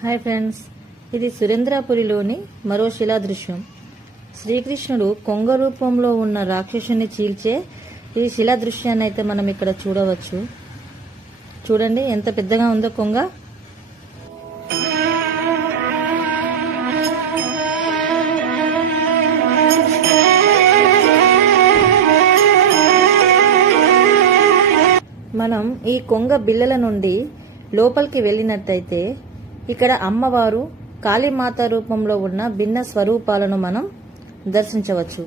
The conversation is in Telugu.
హాయ్ ఫ్రెండ్స్, ఇది సురేంద్రపురిలోని మరో శిలా దృశ్యం. శ్రీకృష్ణుడు కొంగ రూపంలో ఉన్న రాక్షసుని చీల్చే ఈ శిలా దృశ్యాన్ని అయితే మనం ఇక్కడ చూడవచ్చు. చూడండి ఎంత పెద్దగా ఉందో కొంగ. మనం ఈ కొంగ బిళ్ళల నుండి లోపలికి వెళ్ళినట్టయితే ఇక్కడ అమ్మవారు కాళీమాత రూపంలో ఉన్న భిన్న స్వరూపాలను మనం దర్శించవచ్చు.